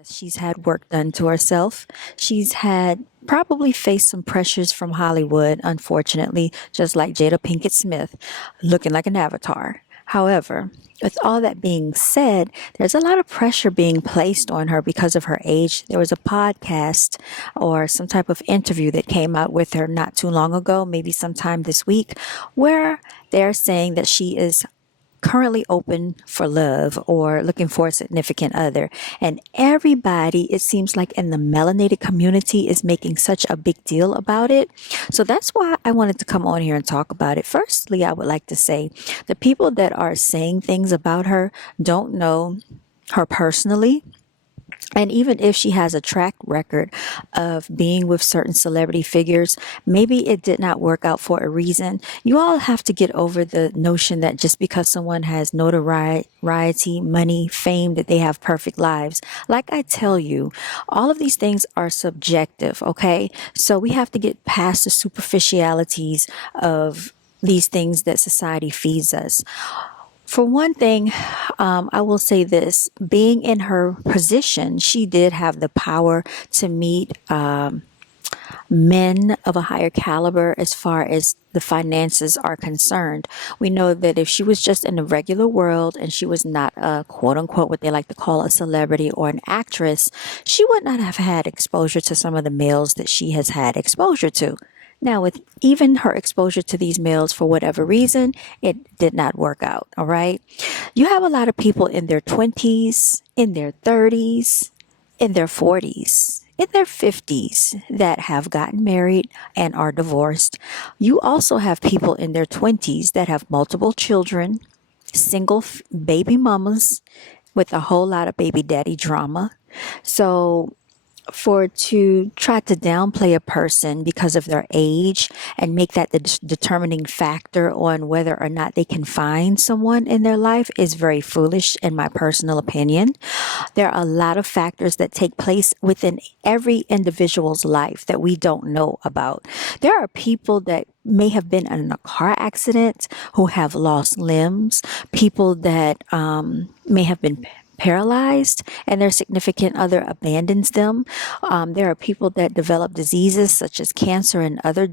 Yes, she's had work done to herself. She's had probably faced some pressures from Hollywood, unfortunately, just like Jada Pinkett Smith, looking like an avatar. However, with all that being said, there's a lot of pressure being placed on her because of her age. There was a podcast or some type of interview that came out with her not too long ago, maybe sometime this week, where they're saying that she is currently open for love or looking for a significant other. And everybody, it seems like in the melanated community, is making such a big deal about it. So that's why I wanted to come on here and talk about it. Firstly, I would like to say the people that are saying things about her don't know her personally. And even if she has a track record of being with certain celebrity figures, maybe it did not work out for a reason. You all have to get over the notion that just because someone has notoriety, money, fame, that they have perfect lives. Like I tell you, all of these things are subjective, okay? So we have to get past the superficialities of these things that society feeds us. For one thing, I will say this, being in her position, she did have the power to meet men of a higher caliber as far as the finances are concerned. We know that if she was just in the regular world and she was not a quote unquote, what they like to call a celebrity or an actress, she would not have had exposure to some of the males that she has had exposure to. Now, with even her exposure to these males, for whatever reason, it did not work out. All right. You have a lot of people in their 20s, in their 30s, in their 40s, in their 50s that have gotten married and are divorced. You also have people in their 20s that have multiple children, single baby mamas with a whole lot of baby daddy drama. So for to try to downplay a person because of their age and make that the determining factor on whether or not they can find someone in their life is very foolish in my personal opinion. There are a lot of factors that take place within every individual's life that we don't know about. There are people that may have been in a car accident who have lost limbs, people that may have been paralyzed and their significant other abandons them. There are people that develop diseases such as cancer and other,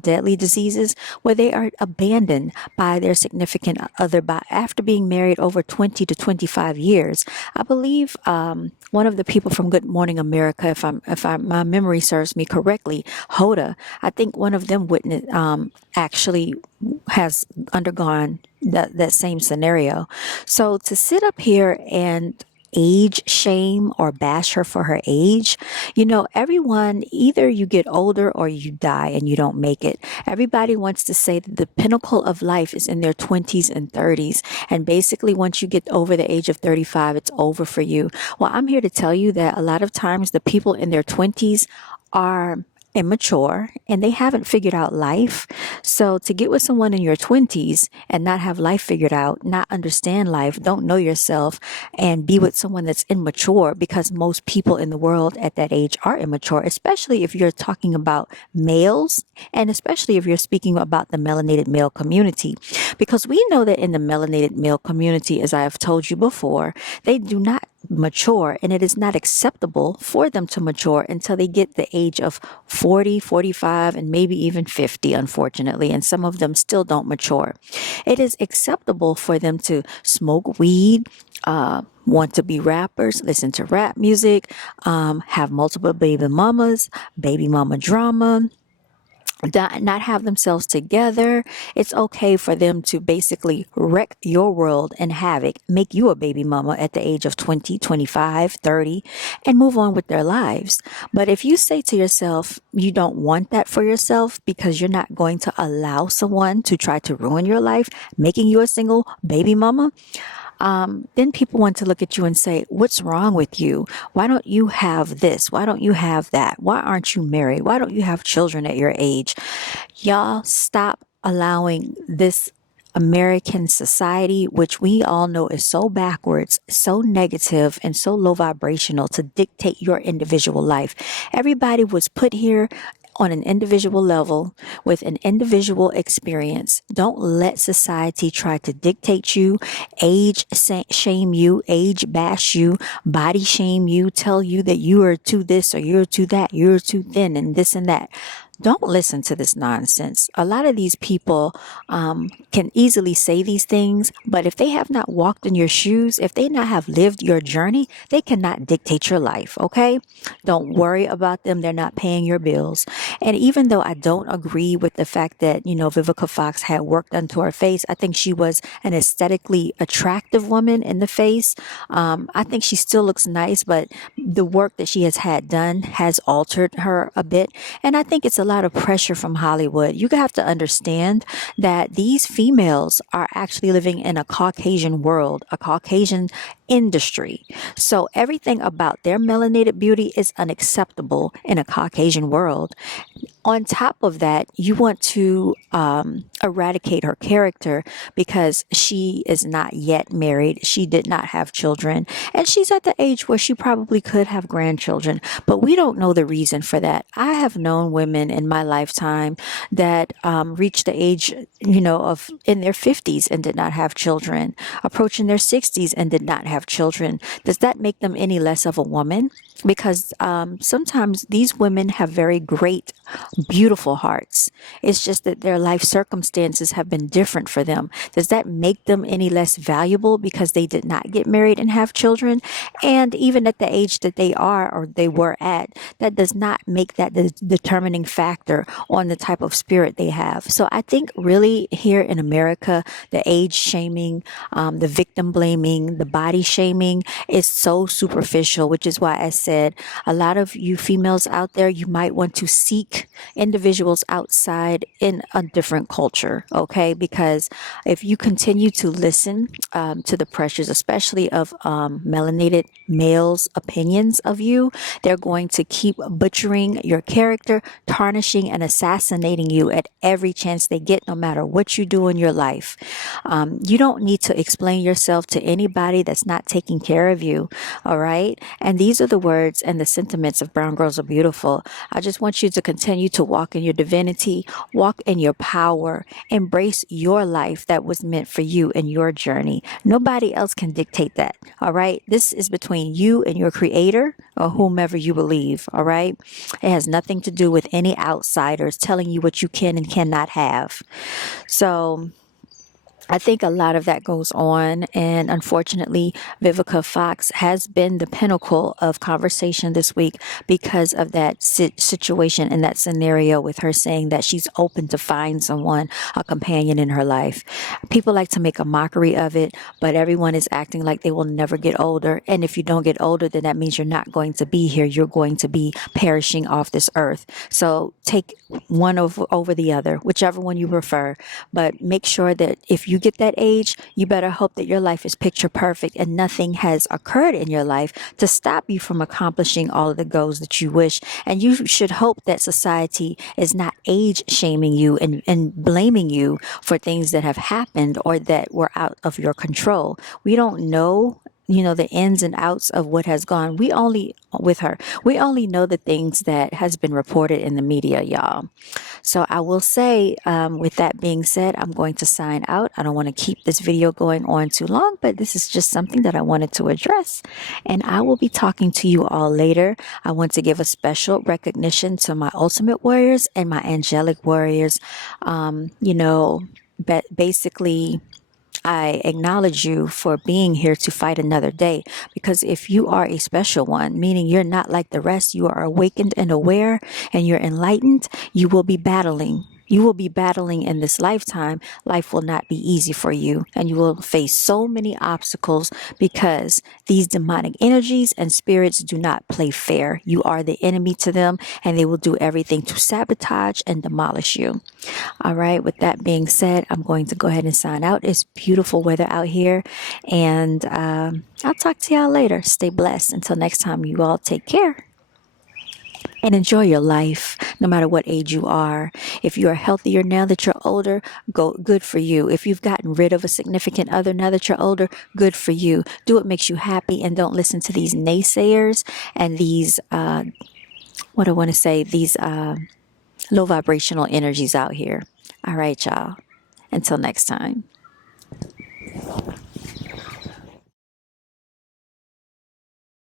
deadly diseases where they are abandoned by their significant other by after being married over 20 to 25 years. I believe one of the people from Good Morning America, if my memory serves me correctly, Hoda, I think one of them witnessed actually has undergone that same scenario. So to sit up here and age shame or bash her for her age, everyone, either you get older or you die and you don't make it. Everybody wants to say that the pinnacle of life is in their 20s and 30s. And basically, once you get over the age of 35, it's over for you. Well, I'm here to tell you that a lot of times the people in their 20s are immature and they haven't figured out life. So to get with someone in your 20s and not have life figured out, not understand life, don't know yourself, and be with someone that's immature, because most people in the world at that age are immature, especially if you're talking about males and especially if you're speaking about the melanated male community. Because we know that in the melanated male community, as I have told you before, they do not mature, and it is not acceptable for them to mature until they get the age of 40, 45, and maybe even 50, unfortunately, and some of them still don't mature. It is acceptable for them to smoke weed, want to be rappers, listen to rap music, have multiple baby mamas, baby mama drama, not have themselves together. It's okay for them to basically wreck your world and havoc, make you a baby mama at the age of 20, 25, 30, and move on with their lives. But if you say to yourself, you don't want that for yourself because you're not going to allow someone to try to ruin your life, making you a single baby mama, then people want to look at you and say, what's wrong with you? Why don't you have this? Why don't you have that? Why aren't you married? Why don't you have children at your age? Y'all stop allowing this American society, which we all know is so backwards, so negative, and so low vibrational, to dictate your individual life. Everybody was put here on an individual level with an individual experience. Don't let society try to dictate you, shame you, age bash you, body shame you, tell you that you are too this or you're too that, you're too thin and this and that. Don't listen to this nonsense. A lot of these people can easily say these things, but if they have not walked in your shoes, if they not have lived your journey, they cannot dictate your life, okay? Don't worry about them. They're not paying your bills. And even though I don't agree with the fact that, Vivica Fox had work done to her face, I think she was an aesthetically attractive woman in the face. I think she still looks nice, but the work that she has had done has altered her a bit. And I think it's a lot of pressure from Hollywood. You have to understand that these females are actually living in a Caucasian world, a Caucasian industry. So everything about their melanated beauty is unacceptable in a Caucasian world. On top of that, you want to eradicate her character because she is not yet married. She did not have children. And she's at the age where she probably could have grandchildren. But we don't know the reason for that. I have known women in my lifetime that reached the age, of in their 50s and did not have children, approaching their 60s and did not have children. Does that make them any less of a woman? Because sometimes these women have very great, beautiful hearts. It's just that their life circumstances have been different for them. Does that make them any less valuable because they did not get married and have children? And even at the age that they are or they were at, that does not make that the determining factor on the type of spirit they have. So I think really here in America, the age shaming, the victim blaming, the body shaming is so superficial, which is why I said a lot of you females out there, you might want to seek individuals outside in a different culture, okay? Because if you continue to listen to the pressures, especially of melanated males' opinions of you, they're going to keep butchering your character, tarnishing and assassinating you at every chance they get, no matter what you do in your life. You don't need to explain yourself to anybody that's not taking care of you, all right? And these are the words and the sentiments of Brown Girls Are Beautiful. I just want you to continue to walk in your divinity, walk in your power, embrace your life that was meant for you and your journey. Nobody else can dictate that, all right? This is between you and your creator or whomever you believe, all right? It has nothing to do with any outsiders telling you what you can and cannot have. So I think a lot of that goes on, and unfortunately, Vivica Fox has been the pinnacle of conversation this week because of that situation and that scenario with her saying that she's open to find someone, a companion in her life. People like to make a mockery of it, but everyone is acting like they will never get older. And if you don't get older, then that means you're not going to be here. You're going to be perishing off this earth. So take one over the other, whichever one you prefer. But make sure that if you get that age, you better hope that your life is picture perfect and nothing has occurred in your life to stop you from accomplishing all of the goals that you wish. And you should hope that society is not age shaming you and blaming you for things that have happened or that were out of your control. We don't know the ins and outs of what has gone. We only know the things that has been reported in the media, y'all. So I will say, with that being said, I'm going to sign out. I don't want to keep this video going on too long, but this is just something that I wanted to address. And I will be talking to you all later. I want to give a special recognition to my ultimate warriors and my angelic warriors. Basically, I acknowledge you for being here to fight another day, because if you are a special one, meaning you're not like the rest, you are awakened and aware and you're enlightened, you will be battling. You will be battling in this lifetime. Life will not be easy for you, and you will face so many obstacles because these demonic energies and spirits do not play fair. You are the enemy to them, and they will do everything to sabotage and demolish you. All right, with that being said, I'm going to go ahead and sign out. It's beautiful weather out here, and I'll talk to y'all later. Stay blessed. Until next time, you all take care. And enjoy your life, no matter what age you are. If you are healthier now that you're older, good for you. If you've gotten rid of a significant other now that you're older, good for you. Do what makes you happy, and don't listen to these naysayers and these, these low vibrational energies out here. All right, y'all. Until next time.